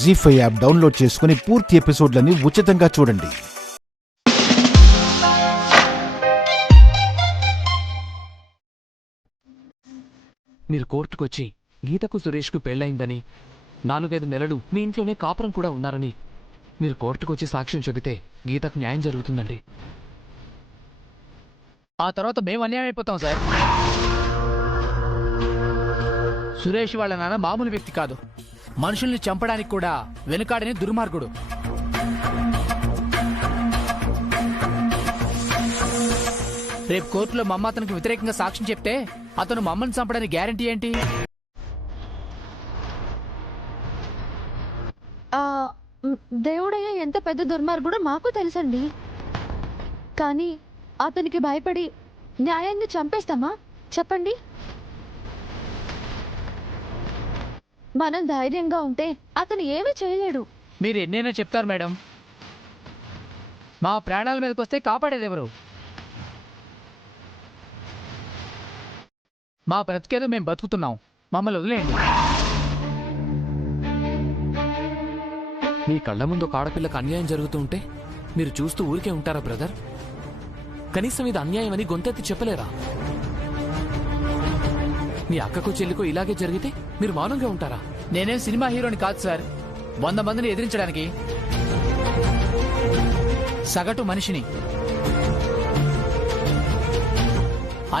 జీ5 app download చేసుకుని పూర్తి ఎపిసోడ్లని ఉచితంగా చూడండి. మీరు కోర్టుకొచ్చి గీతకు సురేష్కు పెళ్ళయిందని 4-5 నెలలు మీ ఇంట్లోనే కాపురం కూడా ఉన్నారని మీరు కోర్టుకొచ్చి సాక్ష్యం చెబితే గీతకు న్యాయం జరుగుతుందండి. ఆ తర్వాత మేము అన్యాయం అయిపోతాం సార్. సురేష్ వాళ్ళ నాన్న మామూలు వ్యక్తి కాదు, మనుషుల్ని చంపడానికి కూడా వెనుకాడని దుర్మార్గుడు. రేపు కోర్టులో మా అమ్మ అతనికి వ్యతిరేకంగా సాక్ష్యం చెప్తే అతను మమ్మల్ని చంపడానికి గ్యారంటీ ఏంటి? దేవుడయ్య ఎంత పెద్ద దుర్మార్గుడో మాకు తెలుసండి. కానీ అతనికి భయపడి న్యాయాన్ని చంపేస్తామా చెప్పండి? మనం ధైర్యంగా ఉంటే అతను ఏమీ చేయలేడు. మీరు ఎన్నైనా చెప్తారు మేడం, మా ప్రాణాల మీదకి వస్తే కాపాడేది ఎవరు? మా బ్రతికేదో మేము బతుకుతున్నాం, మమ్మల్ని వదిలేయండి. మీ కళ్ళ ముందు ఒక ఆడపిల్లకు అన్యాయం జరుగుతూ ఉంటే మీరు చూస్తూ ఊరికే ఉంటారా బ్రదర్? కనీసం ఇది అన్యాయం అని గొంతెత్తి చెప్పలేరా? మీ అక్కకు చెల్లికో ఇలాగే జరిగితే మీరు మౌనంగా ఉంటారా? నేనేం సినిమా హీరోని కాదు సార్, 100 మందిని ఎదిరించడానికి సగటు మనిషిని.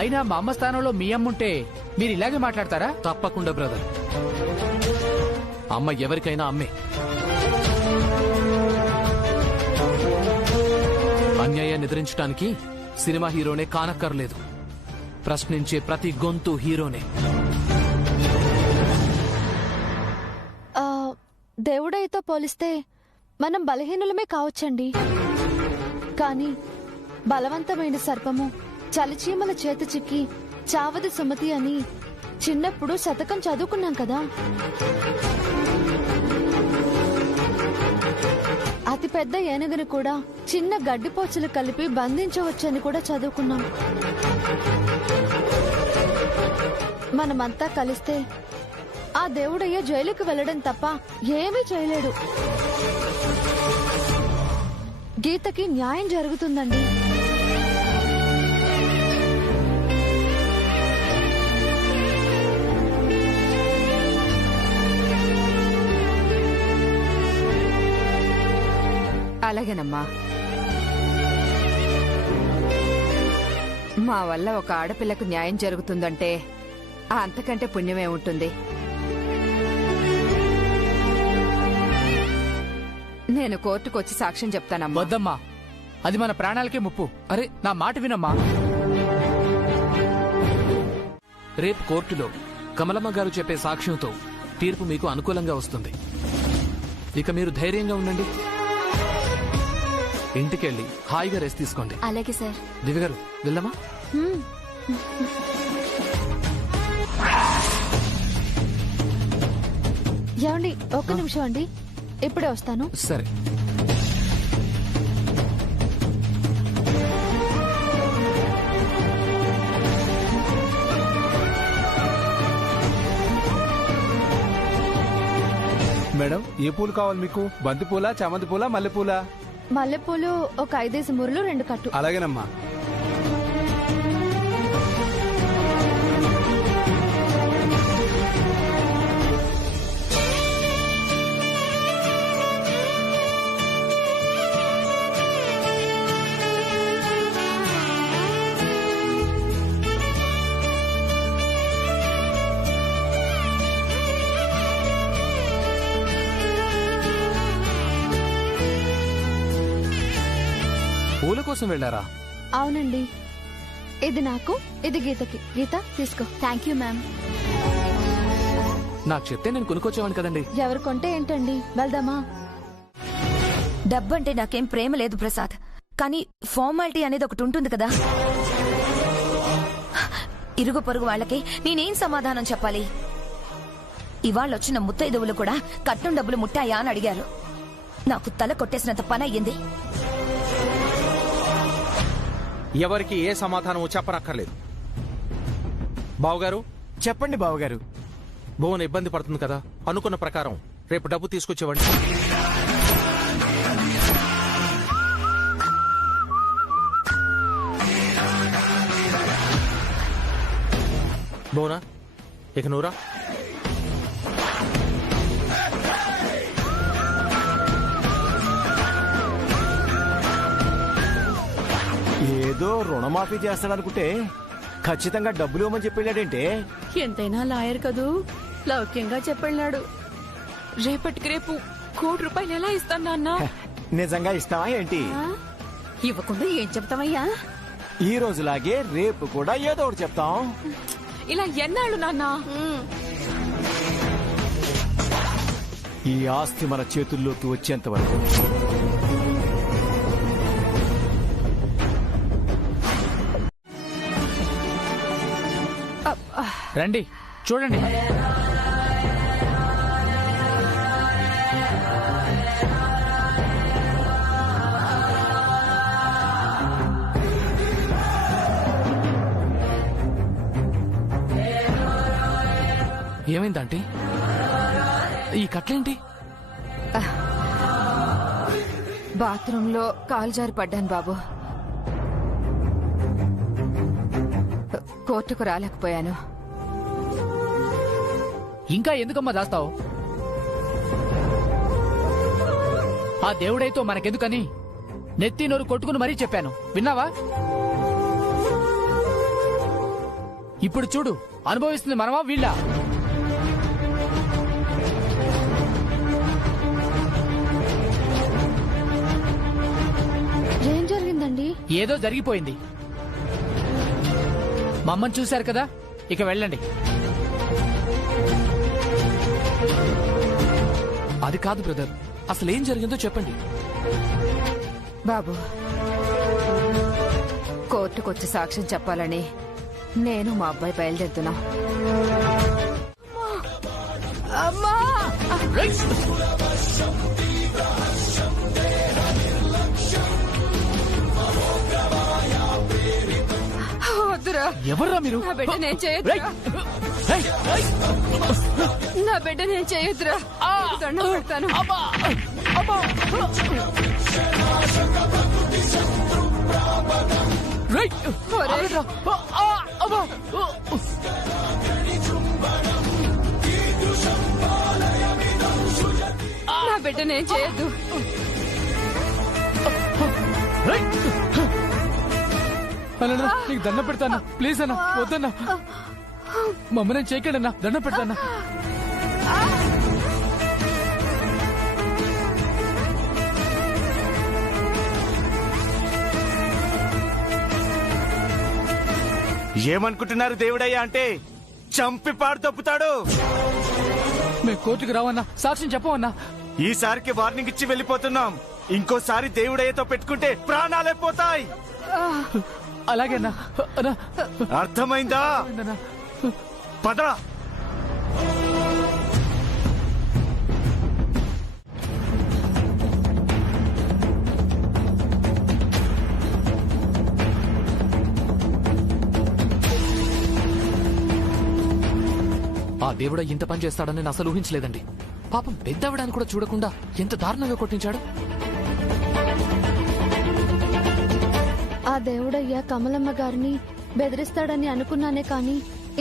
అయినా మా అమ్మ స్థానంలో మీ అమ్ముంటే మీరు ఇలాగే మాట్లాడతారా? తప్పకుండా బ్రదర్, అమ్మ ఎవరికైనా అమ్మే. అన్యాయాన్ని ఎదిరించడానికి సినిమా హీరోనే కానక్కర్లేదు, ప్రశ్నించే ప్రతి గొంతు హీరోనే. దేవుడయ్యతో పోలిస్తే మనం బలహీనులమే కావచ్చండి. కానీ బలవంతమైన సర్పము చలిచీమల చేత చిక్కి చావది సుమతి అని చిన్నప్పుడు శతకం చదువుకున్నాం కదా. అతి పెద్ద ఏనుగుని కూడా చిన్న గడ్డిపోచలు కలిపి బంధించవచ్చని కూడా చదువుకున్నాం. మనమంతా కలిస్తే ఆ దేవుడయ్య జైలుకు వెళ్ళడం తప్ప ఏమీ చేయలేడు. గీతకి న్యాయం జరుగుతుందండి. అలాగేనమ్మా. మా వల్ల ఒక ఆడపిల్లకు న్యాయం జరుగుతుందంటే అంతకంటే పుణ్యమే ఉంటుంది. నేను కోర్టుకు వచ్చి సాక్ష్యం చెప్తానమ్మా. వద్దమ్మా, అది మన ప్రాణాలకే ముప్పు. అరే నా మాట వినమ్మా. రేపు కోర్టులో కమలమ్మ గారు చెప్పే సాక్ష్యంతో తీర్పు మీకు అనుకూలంగా వస్తుంది. ఇక మీరు ధైర్యంగా ఉండండి, ఇంటికెళ్ళి హాయిగా రెస్ట్ తీసుకోండి. అలాగే సార్. దివ్య గారు వెళ్దామా? ఏమండి, ఒక్క నిమిషం అండి, ఇప్పుడే వస్తాను. సరే. మేడం, ఏ పూలు కావాలి మీకు? బంతి పూల, చామంతి పూల, మల్లెపూల? మల్లెపూలు ఒక 5 మురులు 2 కట్టు. అలాగేనమ్మా. పూల కోసం వెళ్ళారా? అవునండి, ఇది నాకు, ఇది గీతకి. గీత తీసుకో. Thank you ma'am. నాకు చెప్తే నేను కొనుక్కొచ్చేవాడిని కదండి. ఎవరు కొంటే ఏంటండి, వెళ్దామా? డబ్బంటే నాకేం ప్రేమ లేదు ప్రసాద్, కానీ ఫార్మాలిటీ అనేది ఒకటి ఉంటుంది కదా. ఇరుగు పొరుగు వాళ్ళకి నేనేం సమాధానం చెప్పాలి? ఇవాళ్ళొచ్చిన ముత్తైదువులు కూడా కట్నం డబ్బులు ముట్టాయా అని అడిగారు. నాకు తల కొట్టేసినంత పని అయ్యింది. ఎవరికి ఏ సమాధానం చెప్పనక్కర్లేదు. బావగారు చెప్పండి బావగారు. భువన్ ఇబ్బంది పడుతుంది కదా, అనుకున్న ప్రకారం రేపు డబ్బు తీసుకొచ్చేవాడిని. బోనా ఇక నూరా. ఏదో రుణమాఫీ చేస్తాడనుకుంటే ఖచ్చితంగా డబ్బులు ఇవ్వమని చెప్పాడంటే. ఎంతైనా లాయర్ కదూ, లౌక్యంగా చెప్పన్నాడు. రేపటికి రేపు ₹1,00,00,000 ఎలా ఇస్తాను నాన్న? నిజంగా ఇస్తావా ఏంటి? ఇవ్వకుండా ఏం చెప్తామయ్యా? ఈ రోజులాగే రేపు కూడా ఏదో ఒకటి చెప్తాం. ఇలా ఎన్నాళ్ళు నాన్న? ఈ ఆస్తి మన చేతుల్లోకి వచ్చేంత వరకు. రండి చూడండి. ఏమైంది ఆంటీ? ఈ కట్లేంటి? బాత్రూంలో కాలు జారి పడ్డాను బాబు. కోర్టుకు రాలేకపోయాను. ఇంకా ఎందుకమ్మా దాస్తావు? ఆ దేవుడైతో మనకెందుకని నెత్తి నోరు కొట్టుకుని మరీ చెప్పాను, విన్నావా? ఇప్పుడు చూడు, అనుభవిస్తుంది మనమా వీళ్ళ? ఏం జరిగిందండి? ఏదో జరిగిపోయింది. మా అమ్మని చూశారు కదా, ఇక వెళ్ళండి. అది కాదు బ్రదర్, అసలు ఏం జరిగిందో చెప్పండి. బాబు, కోర్టుకొచ్చి సాక్ష్యం చెప్పాలని నేను మా అబ్బాయి బయలుదేరుతున్నా. అమ్మా! వద్దురా, ఎవర్రా మీరు? నా బిడ్డ నేను చేయొద్దురా. నా బిడ్డ నేను చేయొద్దురా. దండం పెడతాను. ఒరేయ్, నా బిడ్డ నేను చేయొద్దు. అన్నా, నీకు దండం పెడతాను, ప్లీజ్ అన్నా, వద్దన్నా. మమ్మల్ని చేయకండి అన్నా, దండం పెడతానా. ఏమనుకుంటున్నారు దేవుడయ్యా అంటే? చంపి పాడు తప్పుతాడు. మేము కోర్టుకు రావన్నా, సాక్ష్యం చెప్పవన్నా. ఈసారికి వార్నింగ్ ఇచ్చి వెళ్ళిపోతున్నాం. ఇంకోసారి దేవుడయ్యతో పెట్టుకుంటే ప్రాణాలే పోతాయి. అలాగేనా? అర్థమైందా? పద. ఆ దేవుడ ఇంత పని చేస్తాడని నేను అసలు ఊహించలేదండి. పాపం పెద్దవడాన్ని కూడా చూడకుండా ఎంత దారుణంగా కొట్టించాడు. ఆ దేవుడయ్య కమలమ్మ గారిని బెదిరిస్తాడని అనుకున్నానే కాని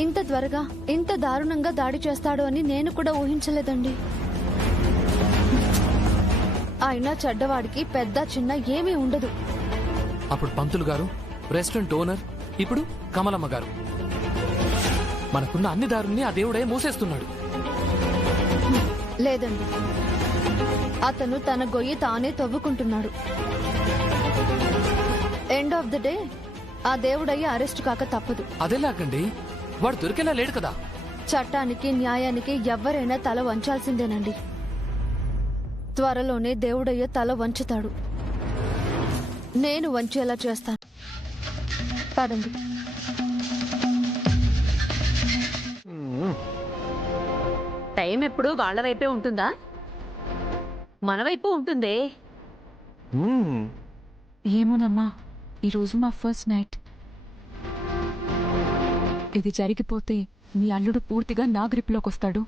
ఇంత త్వరగా ఇంత దారుణంగా దాడి చేస్తాడు అని నేను కూడా ఊహించలేదండి. అయినా చెడ్డవాడికి పెద్ద చిన్న ఏమీ ఉండదు. అప్పుడు పంతులు గారు, రెస్టారెంట్ ఓనర్, ఇప్పుడు కమలమ్మ గారు. మనకున్న అన్ని దారుల్ని ఆ దేవుడే మూసేస్తున్నాడు. లేదండి, అతను తన గొయ్యి తానే తవ్వుకుంటున్నాడు. ఎండ్ ఆఫ్ ది డే ఆ దేవుడయ్య అరెస్ట్ కాక తప్పదు. అదెలాగండి? వాడు దొరికేలా లేడు కదా. చట్టానికి న్యాయానికి ఎవ్వరైనా తల వంచాల్సిందేనండి. త్వరలోనే దేవుడయ్య తల వంచుతాడు. నేను వంచేలా చేస్తాను. పదండి. టైం ఎప్పుడు వాళ్ళ వైపే ఉంటుందా? మన వైపు ఉంటుందే. ఏమోనమ్మా, ఈరోజు మా ఫస్ట్ నైట్. ఇది జరిగిపోతే మీ అల్లుడు పూర్తిగా నా గ్రిప్లోకి వస్తాడు.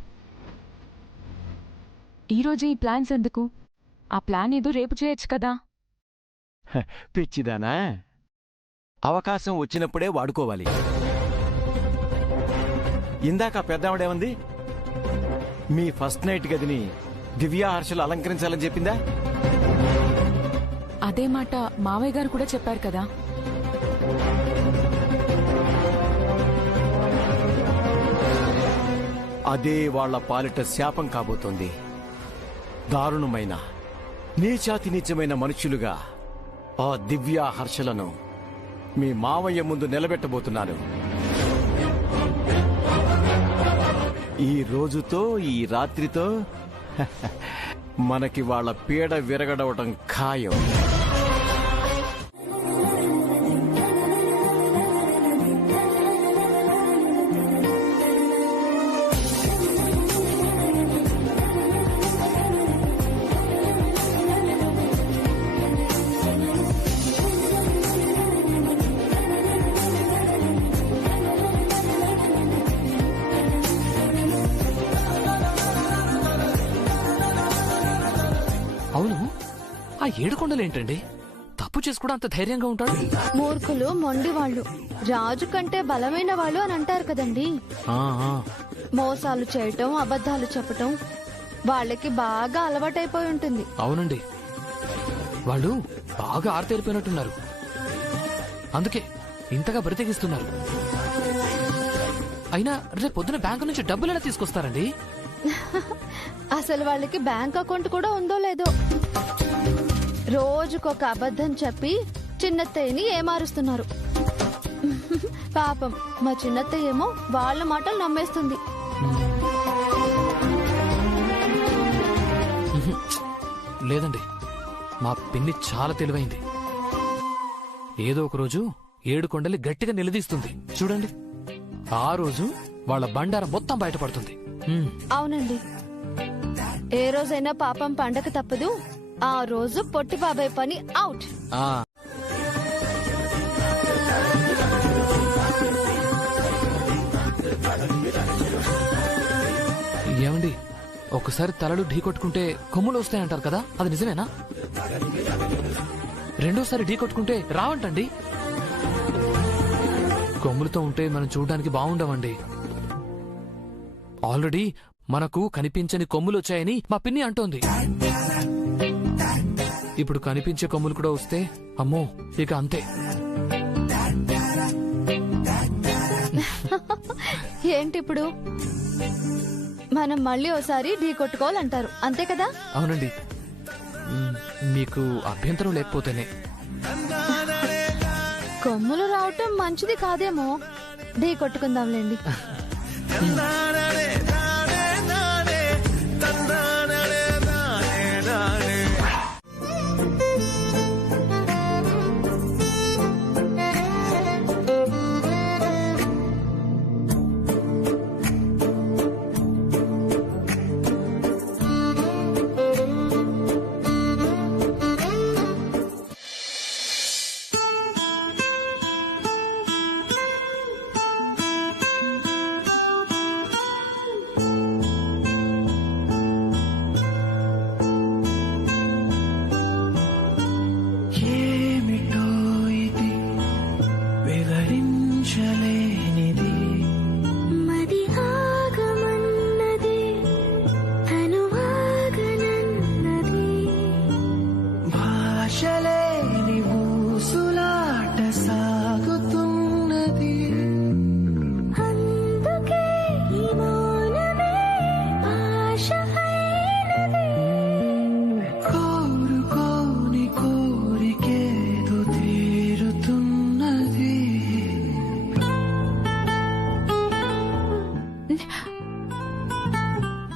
ఈరోజే ఈ ప్లాన్స్ ఎందుకు? ఆ ప్లాన్ ఏదో రేపు చేయొచ్చు కదా. పిచ్చిదానా, అవకాశం వచ్చినప్పుడే వాడుకోవాలి. ఇందాక పెద్దవాడేమంది? మీ ఫస్ట్ నైట్ గదిని దివ్యా హర్షలు అలంకరించాలని చెప్పిందా? అదే మాట మావయ్య గారు కూడా చెప్పారు కదా. అదే వాళ్ల పాలిట శాపం కాబోతోంది. దారుణమైన నీచాతి నీచమైన మనుష్యులుగా ఆ దివ్యా హర్షలను మీ మావయ్య ముందు నిలబెట్టబోతున్నాను. ఈ రోజుతో, ఈ రాత్రితో మనకి వాళ్ళ పీడ విరగడవటం ఖాయం. అవును, ఆ ఏడుకొండలేంటండి తప్పు చేసుకోవడం అంత ధైర్యంగా ఉంటాడు? మూర్ఖులు, మొండి వాళ్ళు రాజు కంటే బలమైన వాళ్ళు అని అంటారు కదండి. మోసాలు చేయటం, అబద్ధాలు చెప్పటం వాళ్ళకి బాగా అలవాటైపోయి ఉంటుంది. అవునండి, వాళ్ళు బాగా ఆరితేరిపోయినట్టున్నారు. అందుకే ఇంతగా బ్రతికిస్తున్నారు. అయినా రేపు పొద్దున బ్యాంకు నుంచి డబ్బులు ఎలా తీసుకొస్తారండి? అసలు వాళ్ళకి బ్యాంక్ అకౌంట్ కూడా ఉందో లేదో. రోజుకొక అబద్ధం చెప్పి చిన్నత్తయ్యని ఏమారుస్తున్నారు. పాపం మా చిన్నత్తయ్య ఏమో వాళ్ళ మాటలు నమ్మేస్తుంది. లేదండి, మా పిన్ని చాలా తెలివైంది. ఏదో ఒక రోజు ఏడుకొండలి గట్టిగా నిలదీస్తుంది. చూడండి, ఆ రోజు వాళ్ళ బండారం మొత్తం బయటపడుతుంది. అవునండి, ఏ రోజైనా పాపం పండగ తప్పదు. ఆ రోజు పొట్టి బాబాయ్ పని అవుట్. ఏమండి, ఒకసారి తలలు ఢీ కొట్టుకుంటే కొమ్ములు వస్తాయంటారు కదా, అది నిజమేనా? రెండోసారి ఢీ కొట్టుకుంటే రావంటండి. కొమ్ములతో ఉంటే మనం చూడడానికి బాగుండవండి. ఆల్రెడీ మనకు కనిపించని కొమ్ములు వచ్చాయని మా పిన్ని అంటోంది. ఇప్పుడు కనిపించే కొమ్ములు కూడా వస్తే అమ్మో, ఇక అంతే. ఏంటి ఇప్పుడు? మనం మళ్ళీ ఓసారి ఢీ కొట్టుకోవాలంటారు, అంతే కదా? అవునండి, మీకు అభ్యంతరం లేకపోతేనే. కొమ్ములు రావటం మంచిది కాదేమో. ఢీ కొట్టుకుందాంలేండి.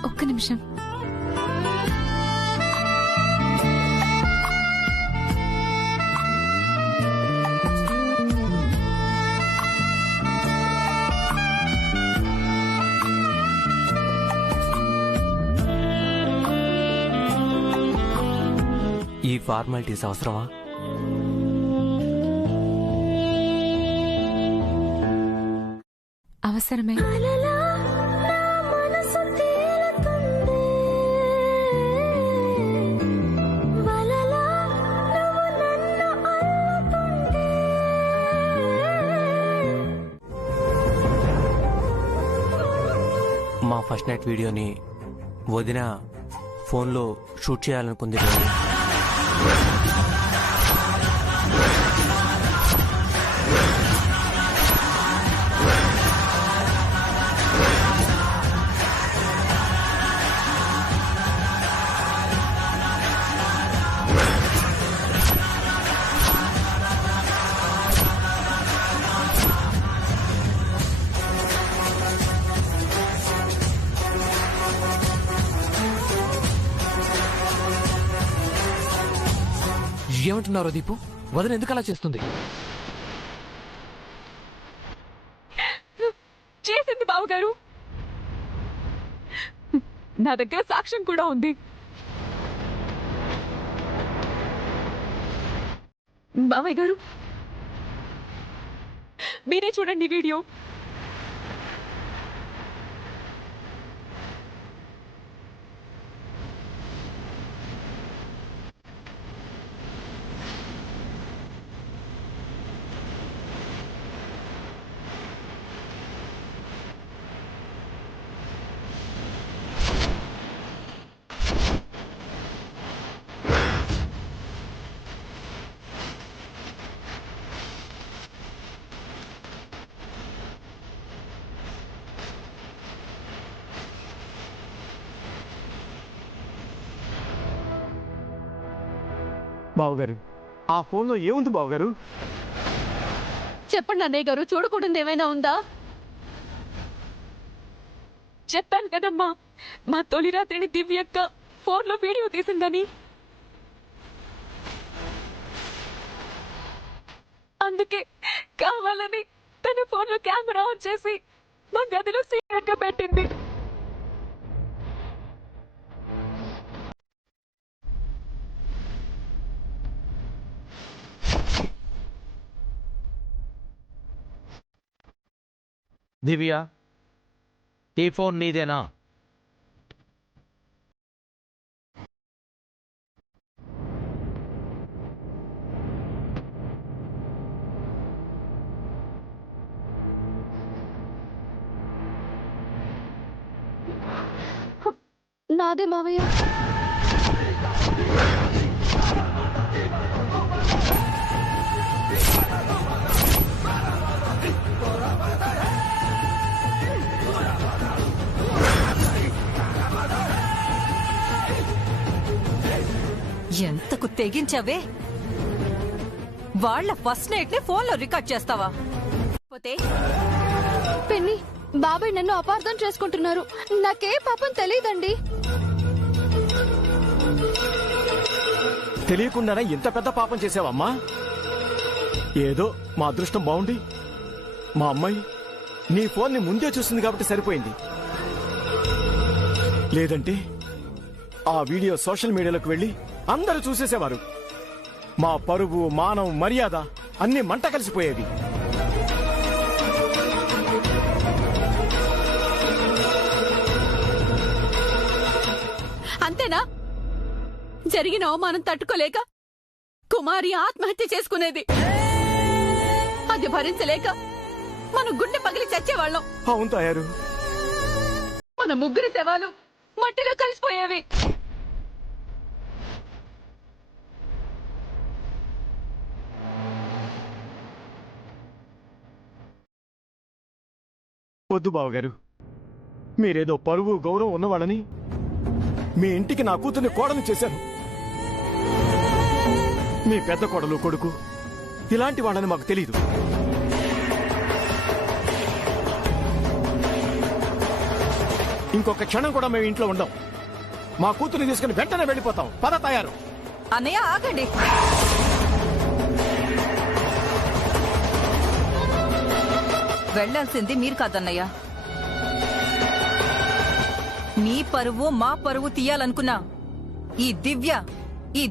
ఒక్క నిమిషం. ఈ ఫార్మాలిటీస్ అవసరమా? అవసరమే. ఫస్ట్ నైట్ వీడియోని వదిన ఫోన్లో షూట్ చేయాలనుకుంది. ఏమంటున్నారో దీపు? వదిన ఎందుకు అలా చేస్తుంది? చేసింది బావగారు. నా దగ్గర సాక్ష్యం కూడా ఉంది. బావయ్య గారు, మీరే చూడండి వీడియో. బావగారు, ఆ ఫోన్లో ఏముంది బావగారు? చెప్పండి అన్నయ్య గారు, చూడకూడదు ఏమైనా ఉందా? చెప్పాను కదమ్మా, మా తొలి రాత్రిని దివ్యక్క ఫోన్లో వీడియో తీసిందని. అందుకే కావాలని తన ఫోన్లో కెమెరా ఆన్ చేసి మా గదిలో సీక్రెట్ గా పెట్టింది. దివ్య, ఈ ఫోన్ నీదేనా? నాదే మావయ్య. ఎంతకు తెగించావే? వాళ్ళ ఫస్ట్ నైట్ ని ఫోన్లో రికార్డ్ చేస్తావా? పోతే పిన్ని, బాబాయ్ నన్ను అపార్థం చేసుకుంటున్నారు. నాకే పాపం తెలియదండి. తెలియకుండానే ఇంత పెద్ద పాపం చేసావమ్మా? ఏదో మా అదృష్టం బాగుండి మా అమ్మాయి నీ ఫోన్ ని ముందే చూసింది కాబట్టి సరిపోయింది. లేదంటే ఆ వీడియో సోషల్ మీడియాలోకి వెళ్లి అందరూ చూసేసేవారు. మా పరువు, మానం, మర్యాద అన్ని మంట కలిసిపోయేవి. అంతేనా? జరిగిన అవమానం తట్టుకోలేక కుమారి ఆత్మహత్య చేసుకునేది. అది భరించలేక మన గుండె పగిలి చచ్చేవాళ్ళం. అవును తయారు. మన ముగ్గురు శవాలు మట్టిలో కలిసిపోయేవి. వద్దు బావగారు, మీరేదో పరువు, గౌరవం ఉన్నవాళ్ళని మీ ఇంటికి నా కూతుర్ని కోడలు చేశారు. మీ పెద్ద కోడలు, కొడుకు ఇలాంటి వాళ్ళని మాకు తెలీదు. ఇంకొక క్షణం కూడా మేము ఇంట్లో ఉండం. మా కూతుర్ని తీసుకుని వెంటనే వెళ్ళిపోతాం. పద తయారు. అన్నయ్య ఆగండి. వెళ్లాల్సింది మీరు కాదన్నయ్య. మీ పరువు మా పరువు తీయాలనుకున్నా ఈ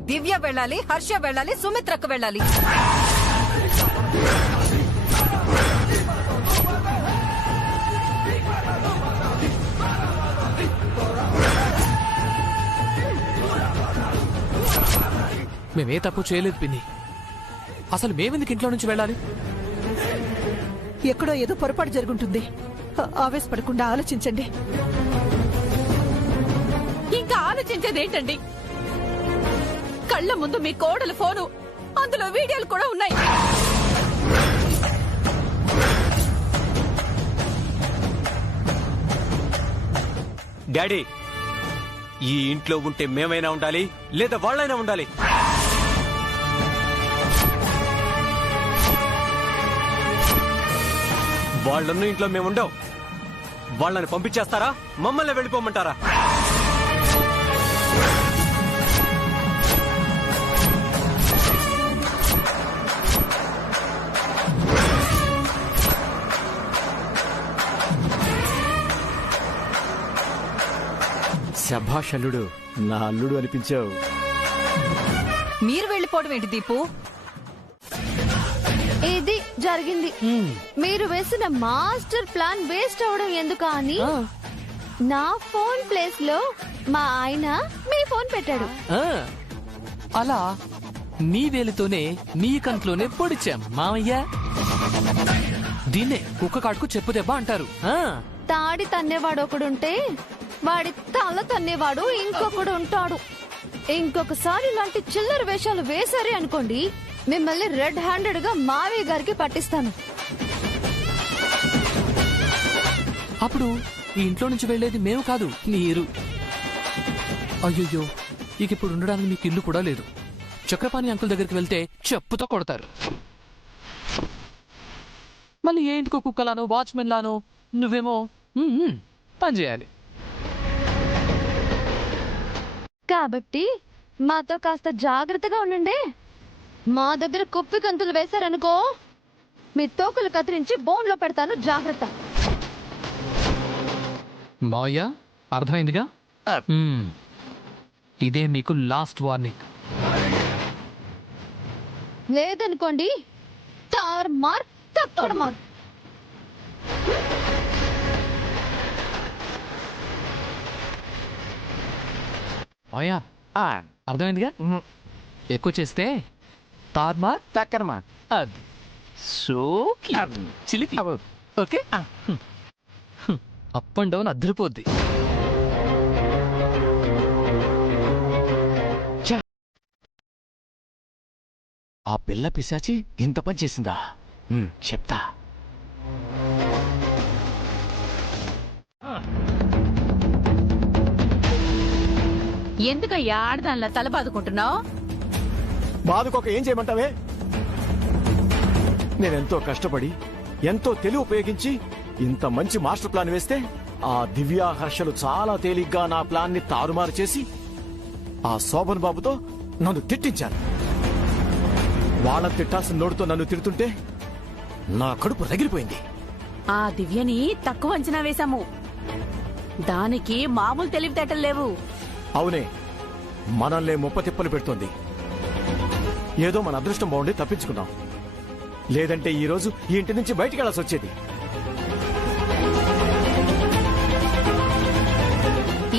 దివ్య వెళ్ళాలి, హర్ష వెళ్ళాలి, సుమిత్రకు వెళ్ళాలి. మేమే తప్పు చేయలేదు పిన్ని. అసలు మేమెందుకు ఇంట్లో నుంచి వెళ్ళాలి? ఎక్కడో ఏదో పొరపాటు జరుగుంటుంది. ఆవేశపడకుండా ఆలోచించండి. ఇంకా ఆలోచించేది ఏంటండి? కళ్ళ ముందు మీ కోడలు ఫోను, అందులో వీడియోలు కూడా ఉన్నాయి. డాడీ, ఈ ఇంట్లో ఉంటే మేమైనా ఉండాలి లేదా వాళ్ళైనా ఉండాలి. వాళ్ళన్న ఇంట్లో మేముండవు. వాళ్ళని పంపించేస్తారా, మమ్మల్ని వెళ్ళిపోమంటారా? శభాష్ అల్లుడు, నా అల్లుడు అనిపించావు. మీరు వెళ్ళిపోవడం ఏంటి దీపు? ఇది జరిగింది. మీరు వేసిన మాస్టర్ ప్లాన్ వేస్ట్ అవడం ఎందుకు అని నా ఫోన్ ప్లేస్ లో మా ఆయన మీ ఫోన్ పెట్టాడు. అలా నీ వేలితోనే నీ కంట్లోనే పొడిచాం మామయ్య. దీన్నే కుక్క కాటుకు చెప్పు దెబ్బ అంటారు. తాడి తన్నేవాడు ఒకడుంటే వాడి తల తన్నేవాడు ఇంకొకడు ఉంటాడు. ఇంకొకసారి ఇలాంటి చిల్లర వేషాలు వేశారే అనుకోండి, మిమ్మల్ని రెడ్ హ్యాండెడ్ గా మావయ్య గారికి పట్టిస్తాను. అప్పుడు ఈ ఇంట్లో నుంచి వెళ్లేది మేము కాదు, మీరు. అయ్యయ్యో, ఇక ఇప్పుడు ఉండడానికి మీకు ఇల్లు కూడా లేదు. చక్రపాణి అంకుల్ దగ్గరికి వెళ్తే చెప్పుతో కొడతారు. మళ్ళీ ఏ ఇంటికో కుక్కలానో వాచ్మెన్ లానో నువ్వేమో పని చేయాలి. కాబట్టి మాతో కాస్త జాగ్రత్తగా ఉండండి. మా దగ్గర కుప్పి కంతులు వేశారనుకో, మీ తోకలు కత్తిరించి బోన్లో పెడతాను, జాగ్రత్త. మావయ్య, అర్థమైందిగా? ఇదే మీకు లాస్ట్ వార్నింగ్. లేదనుకోండి, తార్ మార్ తక్కడ మార్. మావయ్య, అర్థమైందిగా? ఎక్కువ చేస్తే తార్మా తక్కరమా. అది సో చిలిపి. ఓకే, అప్ అండ్ డౌన్ అద్దరిపోద్ది. ఆ పిల్ల పిశాచి ఇంత పని చేసిందా? చెప్తా. ఎందుకయ్యా ఆడదానిలా తల బాదుకుంటున్నావు? బాధకొక ఏం చేయమంటావే? నేనెంతో కష్టపడి ఎంతో తెలివి ఉపయోగించి ఇంత మంచి మాస్టర్ ప్లాన్ వేస్తే ఆ దివ్య హర్షలు చాలా తేలిగ్గా నా ప్లాన్ ని తారుమారు చేసి ఆ శోభన్ బాబుతో నన్ను తిట్టించారు. వాళ్ళని తిట్టాల్సిన నోటితో నన్ను తిడుతుంటే నా కడుపు రగిలిపోయింది. ఆ దివ్యని తక్కువ అంచనా వేశాము. దానికి మామూలు తెలివితేటలు లేవు. అవునే, మనల్ని ముప్పతిప్పలు పెడుతోంది. ఏదో మన అదృష్టం బాగుండి తప్పించుకున్నాం. లేదంటే ఈ రోజు ఈ ఇంటి నుంచి బయటికి వెళ్లాల్సి వచ్చేది.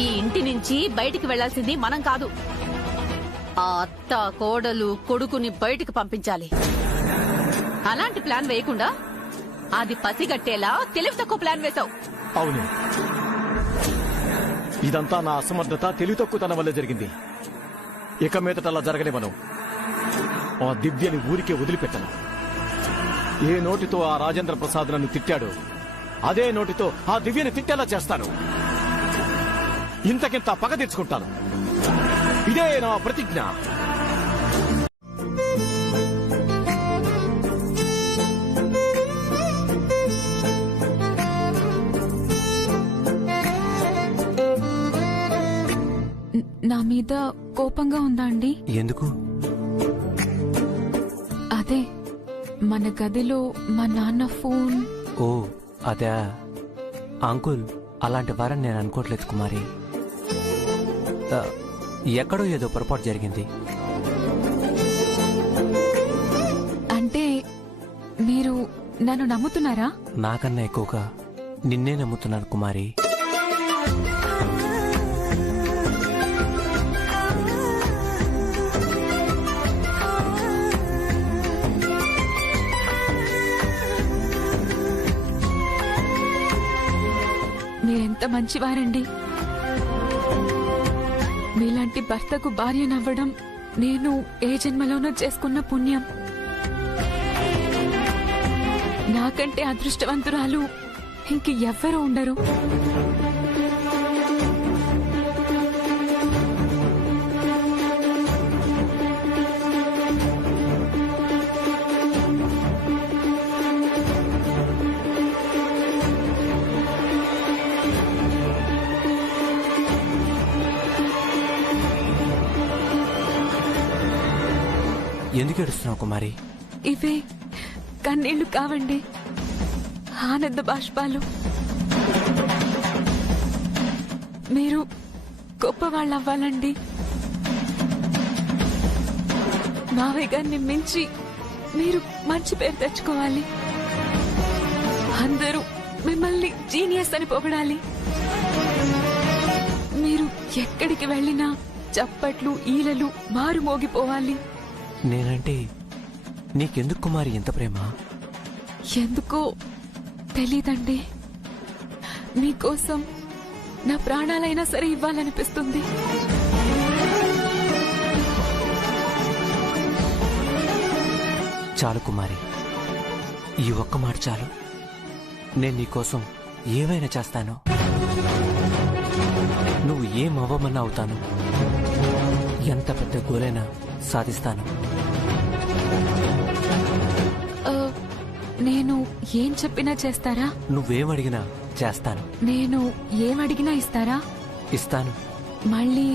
ఈ ఇంటి నుంచి బయటికి వెళ్లాల్సింది మనం కాదు, ఆ అత్త కోడలు కొడుకుని బయటికి పంపించాలి. అలాంటి ప్లాన్ వేయకుండా అది పసిగట్టేలా తెలివి తక్కువ ప్లాన్ వేశావు. అవును, ఇదంతా నా అసమర్థత, తెలివి తక్కువతనం వల్ల జరిగింది. ఇక మీదట అలా జరగనివ్వను. ఆ దివ్యని ఊరికే వదిలిపెట్టను. ఏ నోటితో ఆ రాజేంద్ర ప్రసాద్ నన్ను తిట్టాడో అదే నోటితో ఆ దివ్యని తిట్టేలా చేస్తాను. ఇంతకింత పగ తెచ్చుకుంటాను. ఇదే నా ప్రతిజ్ఞ. నా మీద కోపంగా ఉందా అండి? ఎందుకు? అదే మన గదిలో మా నాన్న ఫోన్. ఓ అదే అంకుల్, అలాంటి వారని నేను అనుకోవట్లేదు కుమారి. ఎక్కడో ఏదో పొరపాటు జరిగింది. అంటే మీరు నన్ను నమ్ముతున్నారా? నాకన్నా ఎక్కువగా నిన్నే నమ్ముతున్నాను కుమారి. మీరెంత మంచివారండి. మీలాంటి భర్తకు భార్యనవ్వడం నేను ఏ జన్మలోనో చేసుకున్న పుణ్యం. నాకంటే అదృష్టవంతురాలు ఇంక ఎవ్వరూ ఉండరు. ఎందుకు ఏడుస్తున్నావు కుమారి? ఇవే కన్నీళ్లు కావండి, ఆనంద బాష్పాలు. మీరు గొప్పవాళ్ళు అవ్వాలండి. మావయ్య గారిని మించి మీరు మంచి పేరు తెచ్చుకోవాలి. అందరూ మిమ్మల్ని జీనియస్ అని పొగడాలి. మీరు ఎక్కడికి వెళ్ళినా చప్పట్లు ఈలలు మారు మోగిపోవాలి. నేనంటే నీకెందుకు కుమారి ఇంత ప్రేమ? ఎందుకో తెలీదండి, మీకోసం నా ప్రాణాలైనా సరే ఇవ్వాలనిపిస్తుంది. చాలు కుమారి, ఈ ఒక్క మాట చాలు. నేను నీకోసం ఏమైనా చేస్తాను. నువ్వు ఏం అవ్వమన్నా అవుతాను. ఎంత పెద్ద గోలైనా సాధిస్తాను. నేను ఏం చెప్పినా చేస్తారా? నువ్వేమడిగినా చేస్తాను. నేను ఏమడిగినా ఇస్తారా? ఇస్తాను. మళ్ళీ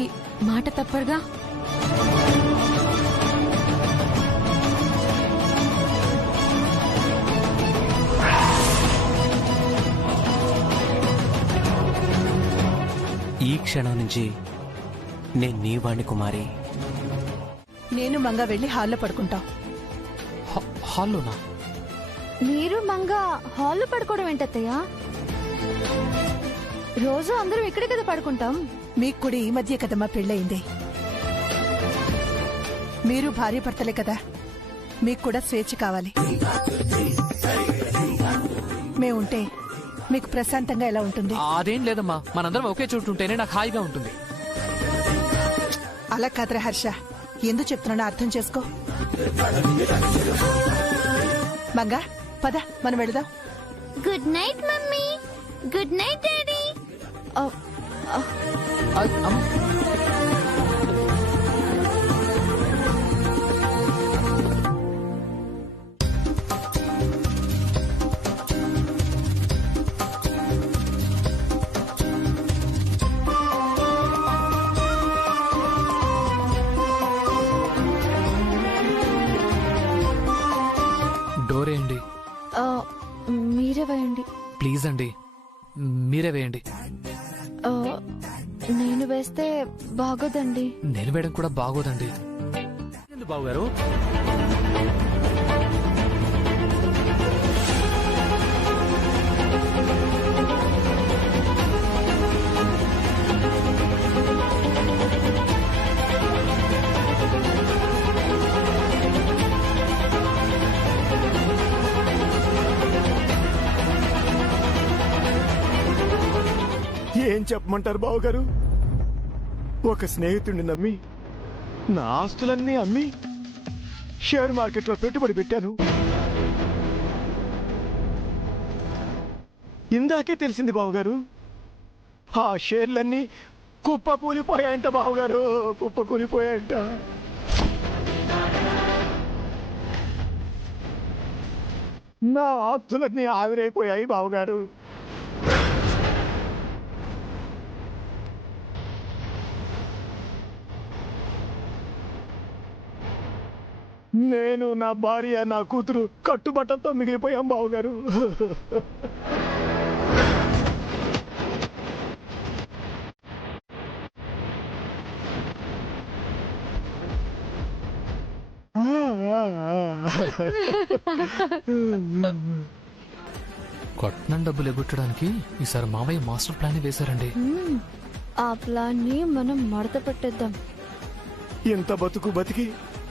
మాట తప్పరుగా? ఈ క్షణం నుంచి నేను నీ వాణ్ణి కుమారి. నేను మంగ వెళ్లి హాల్లో పడుకుంటాం. హాల్లోనా? మీరు మంగ హాల్లో పడుకోవడం ఏంటత్తయ్య? రోజు అందరం ఇక్కడే కదా పడుకుంటాం. మీకు కూడా ఈ మధ్య కదమ్మా పెళ్ళయింది. మీరు భార్య భర్తలే కదా, మీకు కూడా స్వేచ్ఛ కావాలి. మేముంటే మీకు ప్రశాంతంగా ఎలా ఉంటుంది? అదేం లేదమ్మా, మనందరం ఒకే చోటు ఉంటేనే నాకు హాయిగా ఉంటుంది. అలా కాదురా హర్ష, ఎందుకు చెప్తున్నానో అర్థం చేసుకో. మంగా పద, మనం వెళదాం. Good night mummy. Good night daddy. Door వేయండి. మీరే వేయండి ప్లీజ్ అండి, మీరే వేయండి. నేను వేస్తే బాగోదండి. నేను వేయడం కూడా బాగోదండి. ఎందుకు బాబు గారు? ఏం చెప్పమంటారు బావగారు? ఒక స్నేహితుడిని నమ్మి నా ఆస్తులన్నీ అమ్మి షేర్ మార్కెట్లో పెట్టుబడి పెట్టాను. ఇందాకే తెలిసింది బావగారు, ఆ షేర్లన్నీ కుప్ప కూలిపోయాయంట బావగారు, కుప్ప కూలిపోయాయంట. నా ఆస్తులన్నీ ఆవిరైపోయాయి బావగారు. నేను, నా భార్య, నా కూతురు కట్టుబట్టలతో మిగిలిపోయాం బావగారు. కట్నం డబ్బులు ఎగ్గొట్టడానికి ఈసారి మావయ్య మాస్టర్ ప్లాన్ వేశారండి. ఆ ప్లాన్ ని మనం మడత పెట్టేద్దాం. ఇంత బతుకు బతికి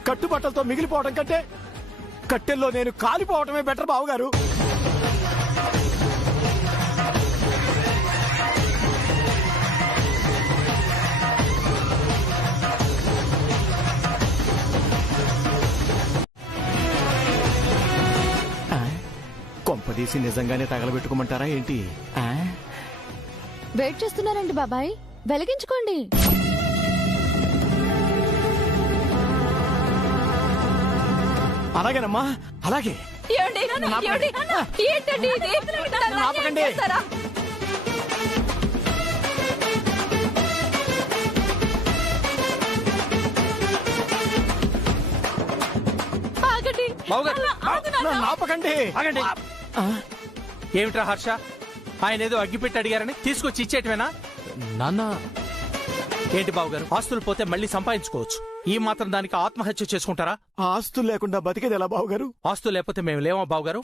కట్టుబట్టలతో మిగిలిపోవడం కంటే కట్టెల్లో నేను కాలిపోవటమే బెటర్ బావగారు. ఏసీ నిజంగానే తగలబెట్టుకోమంటారా ఏంటి? వెయిట్ చేస్తున్నారండి బాబాయ్, వెలిగించుకోండి. అలాగేనమ్మా, అలాగే. ఏంటండి ఇది? నన్ను ఆపకండి. చేస్తారా? ఆగండి. బావగారు, నన్ను ఆపకండి. ఆగండి. ఏమిట్రా హర్ష, ఆయన ఏదో అగ్గిపెట్టి అడిగారని తీసుకొచ్చి ఇచ్చేటవేనా? నాన్న, ఏంటి బావగారు, ఆస్తులు పోతే మళ్ళీ సంపాదించుకోవచ్చు, ఈ మాత్రం దానికి ఆత్మహత్య చేసుకుంటారా? ఆస్తులు లేకుండా బతికేది ఎలా బావగారు? ఆస్తులు లేకపోతే మేము లేవా బావగారు?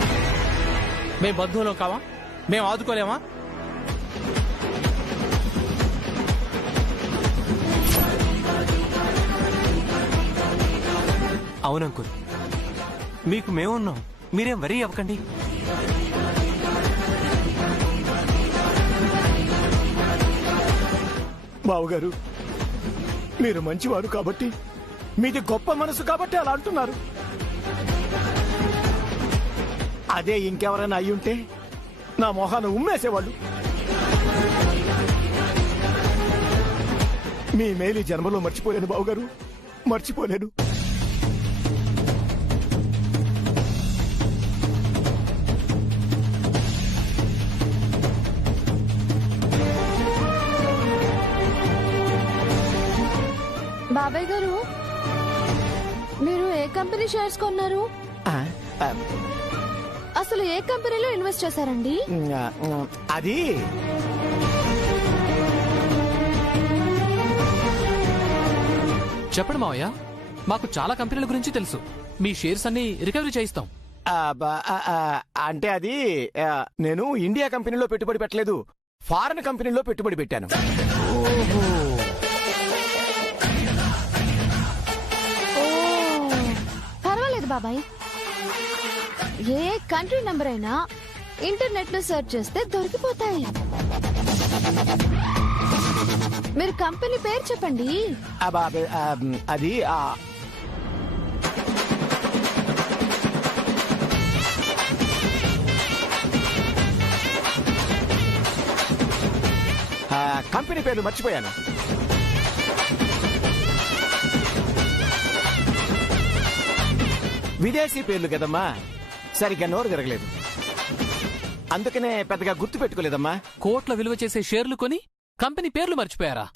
మేం బంధువులం కావా? మేము ఆదుకోలేమా? అవునంకుల్, మీకు మేమున్నాం, మీరేం వరీ అవ్వకండి. బావగారు, మీరు మంచివారు కాబట్టి, మీది గొప్ప మనసు కాబట్టి అలా అంటున్నారు. అదే ఇంకెవరైనా అయ్యుంటే నా మొహాన్ని ఉమ్మేసేవాళ్ళు. మీ మేలు జన్మలో మర్చిపోలేను బావగారు, మర్చిపోలేను. బాబాయ్ గారు, మీరు ఏ కంపెనీ షేర్స్ కొన్నారు? అసలు ఏ కంపెనీలో ఇన్వెస్ట్ చేశారండి? అది చెప్పండి మావయ్య, మాకు చాలా కంపెనీల గురించి తెలుసు. మీ షేర్స్ అన్ని రికవరీ చేయిస్తాం. అంటే అది నేను ఇండియా కంపెనీలో పెట్టుబడి పెట్టలేదు, ఫారెన్ కంపెనీలో పెట్టుబడి పెట్టాను. పర్వాలేదు బాబాయ్, ఏ కంట్రీ నంబర్ అయినా ఇంటర్నెట్ లో సెర్చ్ చేస్తే దొరికిపోతాయి. మీరు కంపెనీ పేరు చెప్పండి. అది కంపెనీ పేరు మర్చిపోయాను. విదేశీ పేర్లు కదమ్మా, సరిగ్గా నోరు తిరగలేదు, అందుకనే పెద్దగా గుర్తు పెట్టుకోలేదమ్మా. కోట్ల విలువ చేసే షేర్లు కొని కంపెనీ పేర్లు మర్చిపోయారా?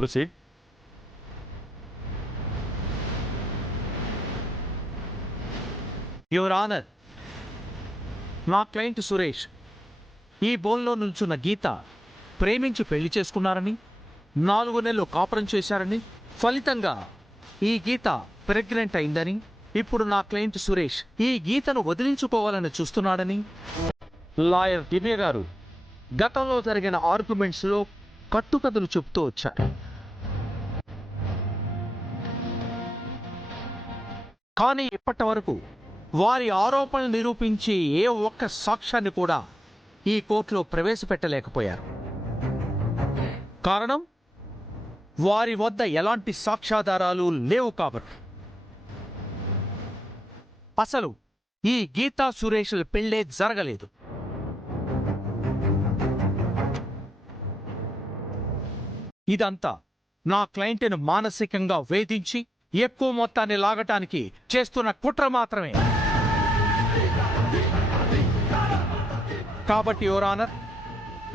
Proceed. యువర్ ఆనర్, నా క్లయింట్ సురేష్ ఈ బోన్లో నుంచున్న గీత ప్రేమించి పెళ్లి చేసుకున్నారని, 4 నెలలు కాపురం చేశారని, ఫలితంగా ఈ గీత ప్రెగ్నెంట్ అయిందని, ఇప్పుడు నా క్లయింట్ సురేష్ ఈ గీతను వదిలించుకోవాలని చూస్తున్నాడని లాయర్ దివ్య గారు గతంలో జరిగిన ఆర్గ్యుమెంట్స్లో కట్టుకథలు చెప్తూ వచ్చారు. కానీ ఇప్పటి వరకు వారి ఆరోపణలు నిరూపించి ఏ ఒక్క సాక్ష్యాన్ని కూడా ఈ కోర్టులో ప్రవేశపెట్టలేకపోయారు. కారణం, వారి వద్ద ఎలాంటి సాక్ష్యాధారాలు లేవు కాబట్టి. అసలు ఈ గీతా సురేష్ల పెళ్లే జరగలేదు. ఇదంతా నా క్లయింట్ను మానసికంగా వేధించి ఎక్కువ మొత్తాన్ని లాగటానికి చేస్తున్న కుట్ర మాత్రమే. కాబట్టి యువర్ ఆనర్,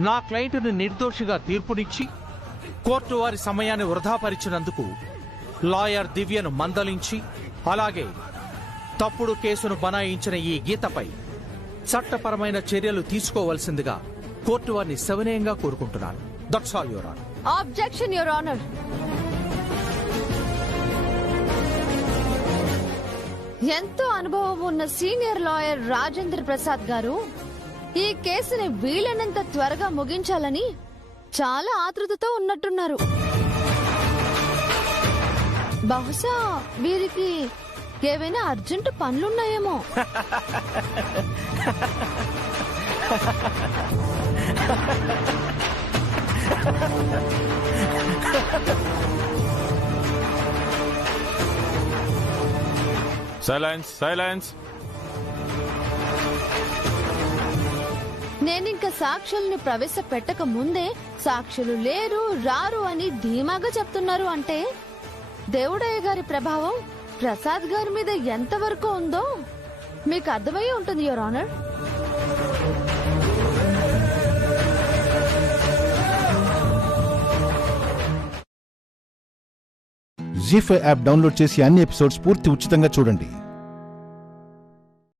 నా క్లయింట్ను నిర్దోషిగా తీర్పునిచ్చి కోర్టు వారి సమయాన్ని వృధాపరిచినందుకు లాయర్ దివ్యను మందలించి, అలాగే తప్పుడు కేసును బనాయించిన ఈ గీతపై చట్టపరమైన చర్యలు తీసుకోవలసిందిగా కోర్టు వారిని సవినయంగా కోరుకుంటున్నాను. That's all your honour. Objection your honour. ఎంతో అనుభవం ఉన్న సీనియర్ లాయర్ రాజేంద్ర ప్రసాద్ గారు ఈ కేసుని వీలైనంత త్వరగా ముగించాలని చాలా ఆతృతతో ఉన్నట్టున్నారు. బహుశా వీరికి ఏవైనా అర్జెంటు పనులున్నాయేమో. Silence silence. నేనింక సాక్షుల్ని ప్రవేశపెట్టక ముందే సాక్షులు లేరు రారు అని ధీమాగా చెప్తున్నారు అంటే దేవుడయ్య గారి ప్రభావం ప్రసాద్ గారి మీద ఎంతవరకు ఉందో మీకు అర్థమై ఉంటుంది, యువర్ ఆనర్. జీ5 యాప్ డౌన్లోడ్ చేసి అన్ని ఎపిసోడ్స్ పూర్తి ఉచితంగా చూడండి.